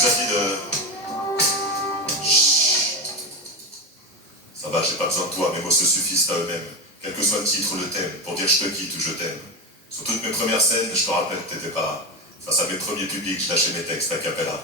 nous a dit de... Chut. Ça va, j'ai pas besoin de toi, mes mots se suffisent à eux-mêmes. Quel que soit le titre ou le thème, pour dire je te quitte ou je t'aime. Sur toutes mes premières scènes, je te rappelle que t'étais pas là. Face à mes premiers publics, je lâchais mes textes a cappella.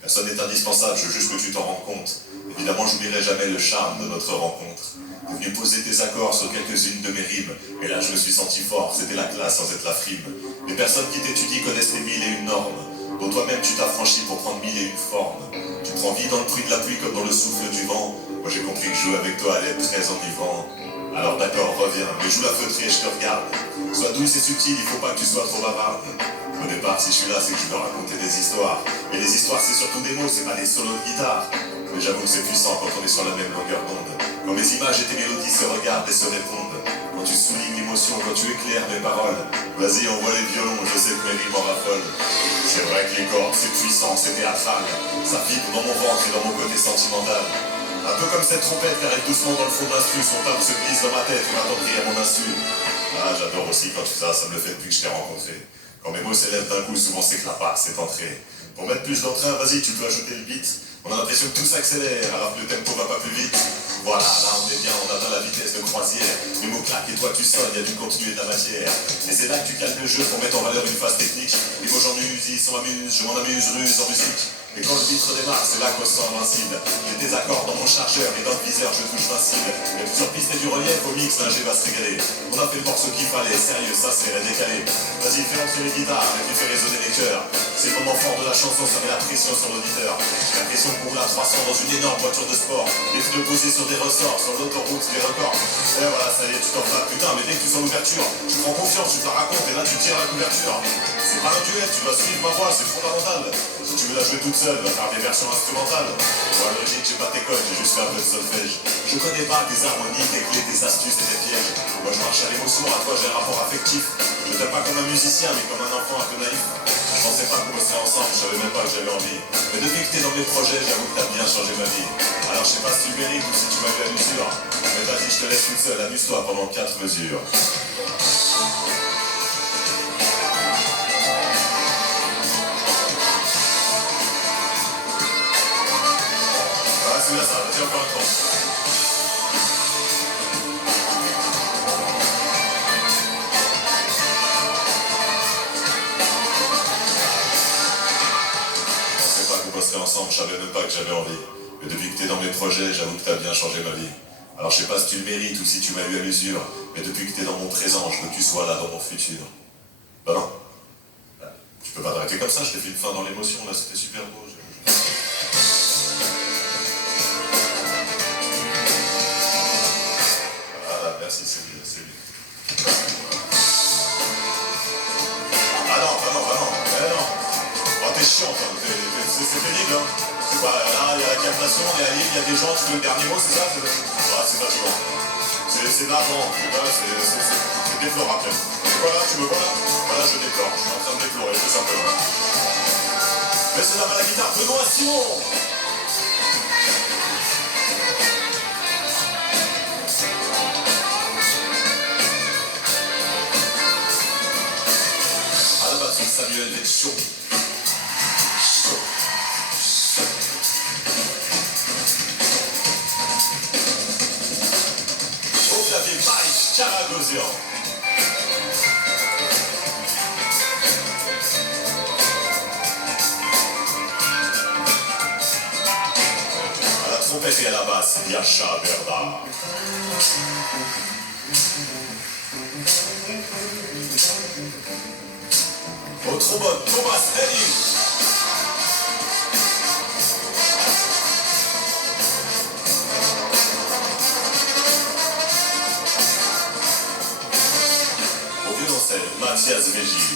Personne n'est indispensable, je veux juste que tu t'en rendes compte. Évidemment, j'oublierai jamais le charme de notre rencontre. T'es venu poser tes accords sur quelques-unes de mes rimes. Et là, je me suis senti fort, c'était la classe sans être la frime. Les personnes qui t'étudient connaissent les 1001 normes, dont toi-même tu t'affranchis pour prendre 1001 formes. Tu prends vie dans le bruit de la pluie comme dans le souffle du vent. Moi j'ai compris que jouer avec toi allait être très enivrant. Alors d'accord, reviens, mais joue la feutrée, je te regarde. Sois douce et subtile, il faut pas que tu sois trop bavarde. Au départ, si je suis là, c'est que je veux raconter des histoires. Et les histoires, c'est surtout des mots, c'est pas des solos de guitare. Mais j'avoue que c'est puissant quand on est sur la même longueur d'onde. Quand mes images et tes mélodies se regardent et se répondent. Quand tu soulignes l'émotion, quand tu éclaires mes paroles. Vas-y, envoie les violons, je sais que mes rimes en raffolent. C'est vrai que les cordes, c'est puissant, c'est théâtral. Ça vibre dans mon ventre et dans mon côté sentimental. Un peu comme cette trompette qui arrive doucement dans le fond de l'instru. Son timbre se glisse dans ma tête et m'attend à mon insu. Ah, j'adore aussi quand tu fais ça, ça me le fait depuis que je t'ai rencontré. Quand mes mots s'élèvent d'un coup, souvent c'est que la part s'est entrée. Pour mettre plus d'entrain, vas-y, tu peux ajouter le beat. On a l'impression que tout s'accélère, alors que le tempo va pas plus vite. Voilà, là on est bien, on atteint la vitesse de croisière. Les mots claquent et toi tu sonnes, y a du continuer de la matière. Et c'est là que tu calmes le jeu pour mettre en valeur une phase technique. Les mots j'en use, ils s'en amusent, je m'en amuse, ruse en musique. Et quand le titre démarre, c'est là qu'on se sent invincible. J'ai des accords dans mon chargeur et dans le viseur, je touche l'incible. Et plusieurs pistes et du relief au mix, l'ingé va se régaler. On a fait le morceau qu'il fallait, sérieux, sincère et décalé. Vas-y, fais entrer les guitares et puis fais résonner les cœurs. C'est le moment fort de la chanson, ça met la pression sur l'auditeur. La pression pour la 300 dans une énorme voiture de sport. Les pneus posés sur des ressorts, sur l'autoroute des records. Et voilà, ça y est, tu t'en vas, putain, mais dès que tu sens l'ouverture, tu prends confiance, tu te la racontes et là tu tires la couverture. C'est pas un duel, tu vas suivre ma voix, c'est fondamental. Si tu veux la jouer toute seule, va faire des versions instrumentales. Moi, à l'origine, j'ai pas tes codes, j'ai juste fait un peu de solfège. Je connais pas des harmonies, des clés, des astuces et des pièges. Moi, je marche à l'émotion, à toi, j'ai un rapport affectif. Je t'aime pas comme un musicien, mais comme un enfant un peu naïf. Je pensais pas qu'on bosserait ensemble, je savais même pas que j'avais envie. Mais depuis que t'es dans mes projets, j'avoue que t'as bien changé ma vie. Alors, je sais pas si tu mérites ou si tu m'as eu à l'usure. Mais vas-y, je te laisse toute seule, amuse-toi pendant 4 mesures. C'est bien ça, vas-y encore un temps. Je pensais pas qu'on bosserait ensemble, je savais même pas que j'avais envie. Mais depuis que t'es dans mes projets, j'avoue que t'as bien changé ma vie. Alors je sais pas si tu le mérites ou si tu m'as eu à l'usure, mais depuis que t'es dans mon présent, je veux que tu sois là dans mon futur. Bah non. Tu peux pas t'arrêter comme ça, je t'ai fait une fin dans l'émotion, là, c'était super beau. Merci, c'est lui, c'est lui. Ah non, bah non, bah non, bah non. Oh, t'es chiant, c'est pénible, hein. C'est quoi, là, il y a la captation, il y a la ligne, il y a des gens, tu veux le dernier mot, c'est ça? Ah, c'est vachement. C'est navrant, c'est déplorable. Et voilà, tu me vois là? Voilà, je déplore, je suis en train de déplorer, tout simplement. Mais c'est là-bas la guitare, Benoît Simon! Samuel est chaud. Chaud. Au clavier, Mike Karagosian. À la trompette et à la basse, Yasha Berda. Au trombone, Thomas Henning. Au violoncelle, Mathias Végy.